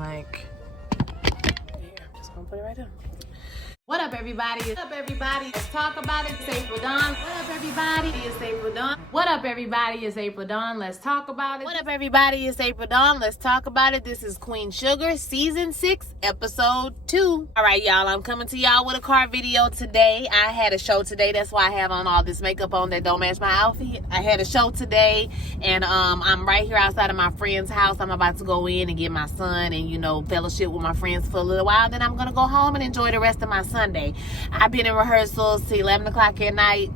Like, yeah, I'm just gonna put it right there. What up, everybody? What up, everybody? Let's talk about it. It's April Dawn. What up, everybody? It's April Dawn. What up, everybody? It's April Dawn. Let's talk about it. What up, everybody? It's April Dawn. Let's talk about it. This is Queen Sugar, Season 6, Episode 2. All right, y'all. I'm coming to y'all with a car video today. I had a show today. That's why I have on all this makeup on that don't match my outfit. I had a show today, and I'm right here outside of my friend's house. I'm about to go in and get my son and, fellowship with my friends for a little while. Then I'm going to go home and enjoy the rest of my Sunday. I've been in rehearsals till 11 o'clock at night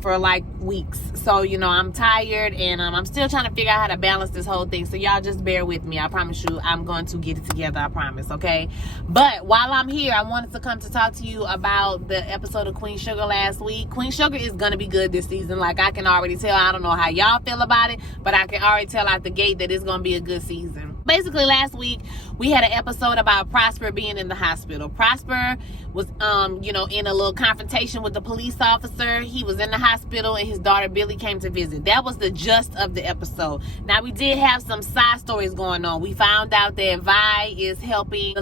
for like weeks. So, I'm tired and I'm still trying to figure out how to balance this whole thing. So y'all just bear with me. I promise you I'm going to get it together. I promise, okay? But while I'm here, I wanted to come to talk to you about the episode of Queen Sugar last week. Queen Sugar is going to be good this season. Like, I can already tell. I don't know how y'all feel about it, but I can already tell out the gate that it's going to be a good season. Basically, last week, we had an episode about Prosper being in the hospital. Prosper was, in a little confrontation with the police officer. He was in the hospital, and his daughter, Billy, came to visit. That was the gist of the episode. Now, we did have some side stories going on. We found out that Vi is helping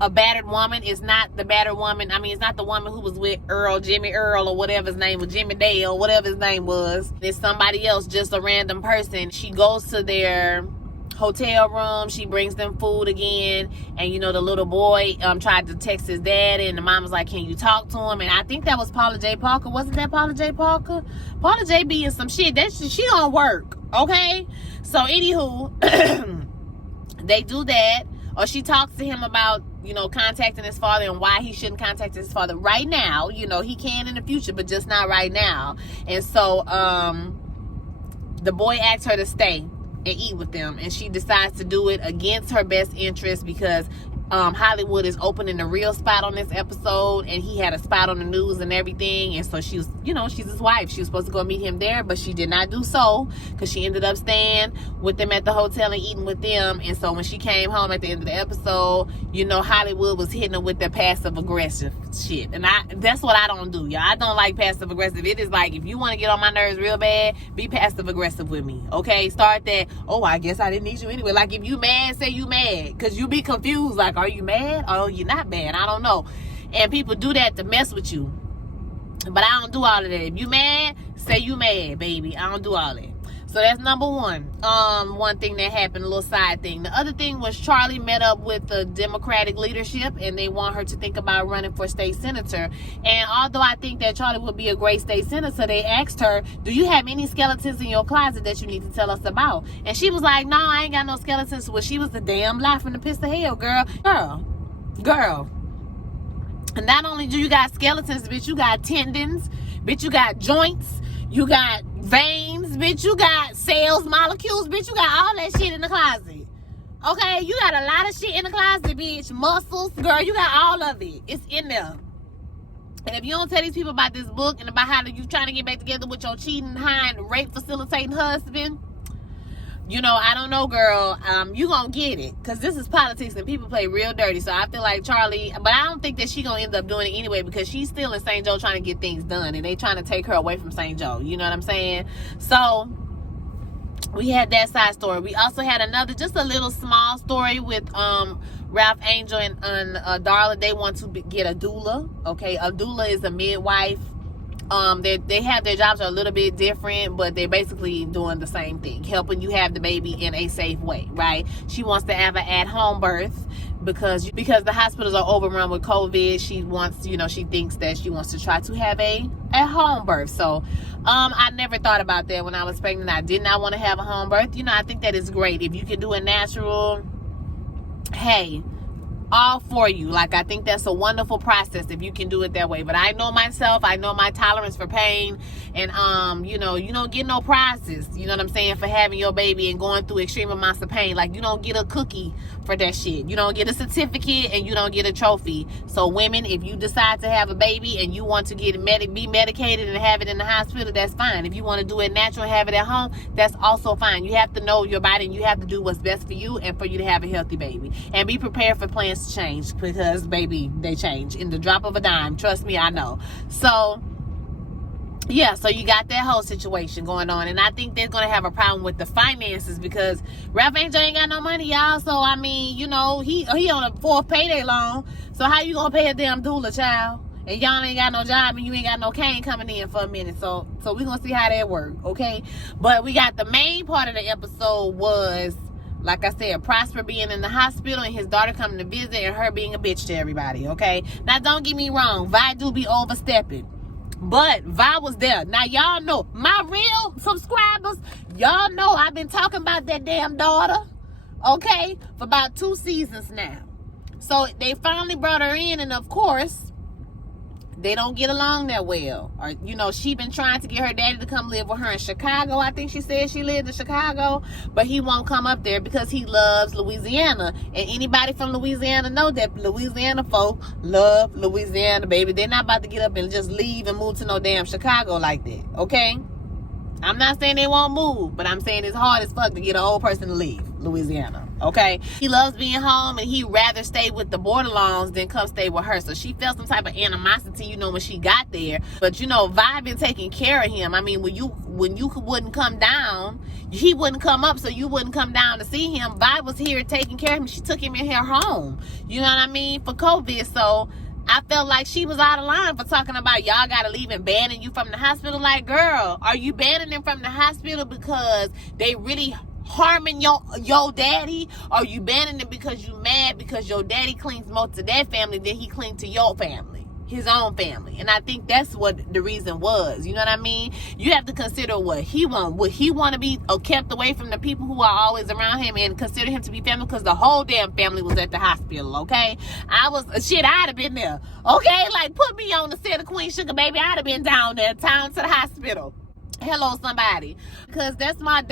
a battered woman. It's not the battered woman. I mean, it's not the woman who was with Jimmy Earl, or whatever his name was, Jimmy Dale, whatever his name was. It's somebody else, just a random person. She goes to their hotel room. She brings them food again, and the little boy tried to text his dad, and the mom was like, can you talk to him? And I think that was Paula J. Parker. Wasn't that Paula J. Parker? Paula J. be in some shit. She on work, okay? So anywho, they do that, or she talks to him about contacting his father and why he shouldn't contact his father right now. He can in the future, but just not right now. And so the boy asked her to stay and eat with them, and she decides to do it against her best interest because Hollywood is opening a real spot on this episode, and he had a spot on the news and everything. And so she was, she's his wife. She was supposed to go meet him there, but she did not do so because she ended up staying with them at the hotel and eating with them. And so when she came home at the end of the episode, Hollywood was hitting her with their passive aggressive shit. And that's what I don't do, y'all. I don't like passive aggressive. It is like, if you want to get on my nerves real bad, be passive aggressive with me, okay? Start that, oh, I guess I didn't need you anyway. Like, if you mad, say you mad, because you be confused, like, are you mad or you're not mad? I don't know. And people do that to mess with you, but I don't do all of that. If you mad, say you mad, baby. I don't do all that. So that's number one. One thing that happened, a little side thing. The other thing was Charlie met up with the Democratic leadership, and they want her to think about running for state senator. And although I think that Charlie would be a great state senator, they asked her, do you have any skeletons in your closet that you need to tell us about? And she was like, no, I ain't got no skeletons. Well, she was the damn lie from the pits of hell, girl. And not only do you got skeletons, bitch, you got tendons, bitch, you got joints, you got veins, bitch, you got cells, molecules, bitch, you got all that shit in the closet. Okay, you got a lot of shit in the closet, bitch. Muscles, girl, you got all of it. It's in there. And if you don't tell these people about this book and about how you trying to get back together with your cheating, hind, rape facilitating husband, I don't know, girl. You gonna get it, because this is politics and people play real dirty. So I feel like Charlie, but I don't think that she gonna end up doing it anyway, because she's still in St. Joe trying to get things done, and they trying to take her away from St. Joe. You know what I'm saying? So we had that side story. We also had another, just a little small story with Ralph Angel and Darla. They want to get a doula. Okay, a doula is a midwife. They have, their jobs are a little bit different, but they're basically doing the same thing, helping you have the baby in a safe way, right? She wants to have an at-home birth because the hospitals are overrun with COVID. She wants, she thinks that she wants to try to have a at-home birth. So I never thought about that when I was pregnant. I did not want to have a home birth. I think that is great. If you can do a natural, hey, all for you. Like, I think that's a wonderful process if you can do it that way. But I know myself, I know my tolerance for pain, and you don't get no prizes, you know what I'm saying, for having your baby and going through extreme amounts of pain. Like, you don't get a cookie for that shit. You don't get a certificate, and you don't get a trophy. So women, if you decide to have a baby and you want to be medicated and have it in the hospital, that's fine. If you want to do it natural and have it at home, that's also fine. You have to know your body, and you have to do what's best for you and for you to have a healthy baby. And be prepared for plans to change, because baby, they change in the drop of a dime. Trust me, I know. So yeah, so you got that whole situation going on, and I think they're gonna have a problem with the finances because Ralph Angel ain't got no money, y'all. So I mean, you know, he on a 4th payday loan. So how you gonna pay a damn doula, child? And y'all ain't got no job and you ain't got no cane coming in for a minute. So we gonna see how that work, okay? But we got the main part of the episode was, like I said, Prosper being in the hospital and his daughter coming to visit and her being a bitch to everybody, okay? Now don't get me wrong, Vi do be overstepping. But Vi was there. Now y'all know, my real subscribers, y'all know I've been talking about that damn daughter, okay, for about 2 seasons now. So they finally brought her in, and of course, they don't get along that well. Or, you know, she been trying to get her daddy to come live with her in Chicago. I think she said she lived in Chicago, but he won't come up there because he loves Louisiana. And anybody from Louisiana know that Louisiana folk love Louisiana, baby. They're not about to get up and just leave and move to no damn Chicago like that, okay? I'm not saying they won't move, but I'm saying it's hard as fuck to get an old person to leave Louisiana, okay? He loves being home, and he'd rather stay with the borderlines than come stay with her. So she felt some type of animosity, you know, when she got there. But, you know, Vi been taking care of him. I mean, when you wouldn't come down, he wouldn't come up, so you wouldn't come down to see him. Vi was here taking care of him. She took him in her home, you know what I mean, for COVID. So I felt like she was out of line for talking about y'all gotta leave and banning you from the hospital. Like, girl, are you banning them from the hospital because they really harming your daddy? Or are you banning them because you mad because your daddy clings more to that family than he clings to your family, his own family? And I think that's what the reason was. You know what I mean? You have to consider what he want. Would he want to be kept away from the people who are always around him and consider him to be family? Because the whole damn family was at the hospital, okay? I'd have been there, okay? Like, put me on the set of Queen Sugar, baby. I'd have been down there, town to the hospital. Hello, somebody. Because that's my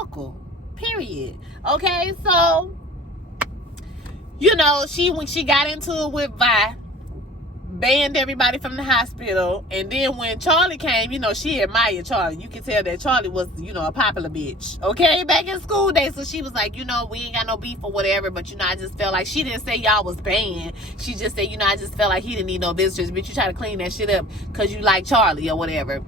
uncle, period. Okay, so, you know, when she got into it with Vi, banned everybody from the hospital, and then when Charlie came, you know, she admired Charlie. You can tell that Charlie was, you know, a popular bitch, okay, back in school days. So she was like, you know, we ain't got no beef or whatever, but, you know, I just felt like, she didn't say y'all was banned. She just said, you know, I just felt like he didn't need no visitors, but you try to clean that shit up because you like Charlie or whatever.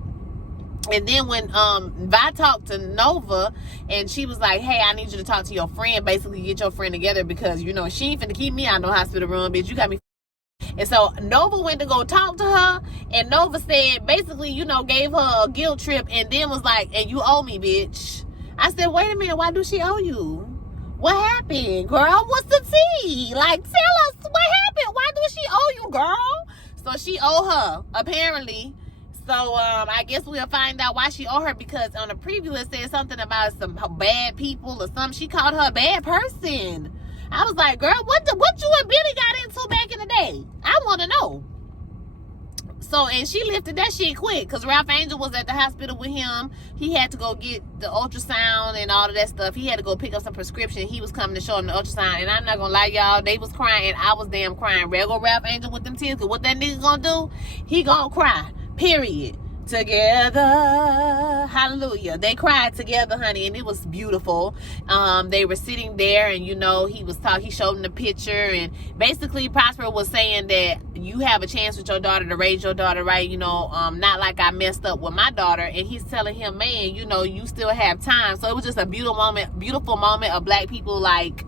And then when Vi talked to Nova, and she was like, hey, I need you to talk to your friend, basically get your friend together, because, you know, she ain't finna keep me out no hospital room, bitch. You got me. And so Nova went to go talk to her, and Nova said, basically, you know, gave her a guilt trip, and then was like, and you owe me, bitch. I said, wait a minute, why do she owe you? What happened, girl? What's the tea? Like, tell us what happened. Why do she owe you, girl? So she owe her, apparently. So I guess we'll find out why she owe her, because on the preview it said something about some bad people or something. She called her a bad person. I was like, girl, what you and Billy got into back in the day? I want to know. So, and she lifted that shit quick, because Ralph Angel was at the hospital with him. He had to go get the ultrasound and all of that stuff. He had to go pick up some prescription. He was coming to show him the ultrasound. And I'm not going to lie, y'all, they was crying, and I was damn crying. Regular Ralph Angel with them tears, because what that nigga gonna do? He gonna cry. Period. Together, hallelujah. They cried together, honey, and it was beautiful. They were sitting there, and you know, he showed them the picture, and basically Prosper was saying that you have a chance with your daughter to raise your daughter right, you know, not like I messed up with my daughter. And he's telling him, man, you know, you still have time. So it was just a beautiful moment of black people, like,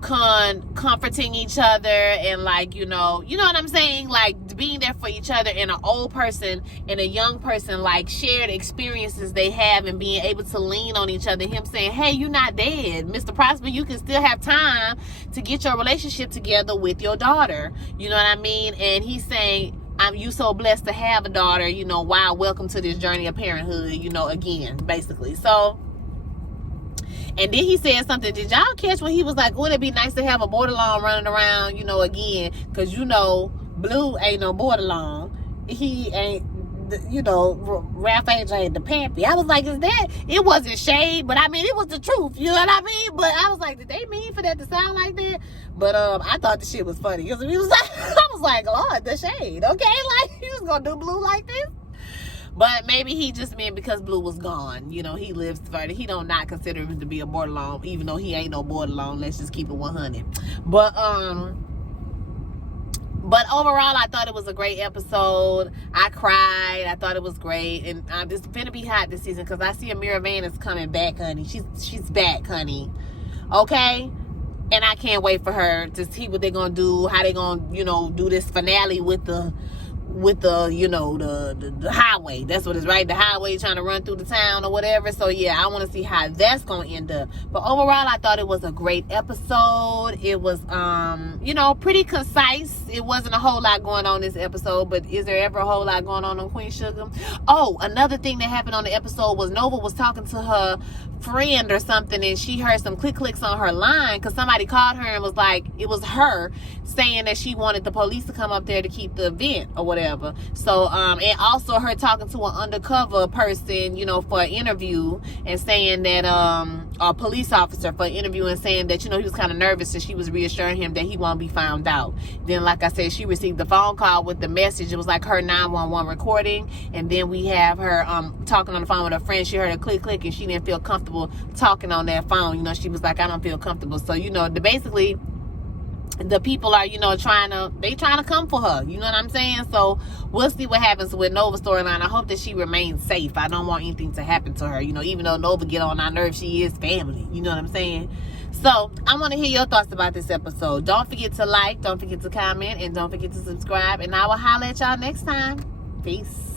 comforting each other, and like, you know what I'm saying, like being there for each other, and an old person and a young person, like shared experiences they have, and being able to lean on each other. Him saying, hey, you're not dead, Mr. Prosper, you can still have time to get your relationship together with your daughter, you know what I mean? And he's saying, you so blessed to have a daughter, you know, wow, welcome to this journey of parenthood, you know, again, basically. So, and then he said something. Did y'all catch when he was like, wouldn't it be nice to have a borderline running around, you know, again? Because, you know, Blue ain't no borderline. He ain't, you know, Ralph Angel ain't the pappy. I was like, it wasn't shade, but I mean, it was the truth. You know what I mean? But I was like, did they mean for that to sound like that? But I thought the shit was funny. Because he was like, I was like, Lord, the shade, okay? Like, he was going to do Blue like this? But maybe he just meant because Blue was gone. You know, he lives further. He don't not consider him to be a borderline, even though he ain't no borderline. Let's just keep it 100. But But overall, I thought it was a great episode. I cried. I thought it was great. And it's going to be hot this season because I see Amira Van is coming back, honey. She's back, honey. Okay? And I can't wait for her to see what they're going to do, how they're going to, do this finale with the the highway. That's what it's, right? The highway trying to run through the town or whatever. So yeah, I want to see how that's going to end up. But overall, I thought it was a great episode. It was pretty concise. It wasn't a whole lot going on this episode, but is there ever a whole lot going on Queen Sugar? Oh, another thing that happened on the episode was Nova was talking to her friend or something, and she heard some clicks on her line because somebody called her and was like, it was her saying that she wanted the police to come up there to keep the event or whatever. So and also her talking to an undercover person, for an interview, and saying that a police officer for an interview, and saying that he was kind of nervous, and she was reassuring him that he won't be found out. Then, like I said, she received the phone call with the message. It was like her 911 recording, and then we have her talking on the phone with her friend. She heard a click, and she didn't feel comfortable talking on that phone. She was like, I don't feel comfortable. So basically the people are trying to come for her, you know what I'm saying? So we'll see what happens with Nova's storyline. I hope that she remains safe. I don't want anything to happen to her, even though Nova get on our nerves, she is family, you know what I'm saying? So I want to hear your thoughts about this episode. Don't forget to like, don't forget to comment, and don't forget to subscribe, and I will holler at y'all next time. Peace.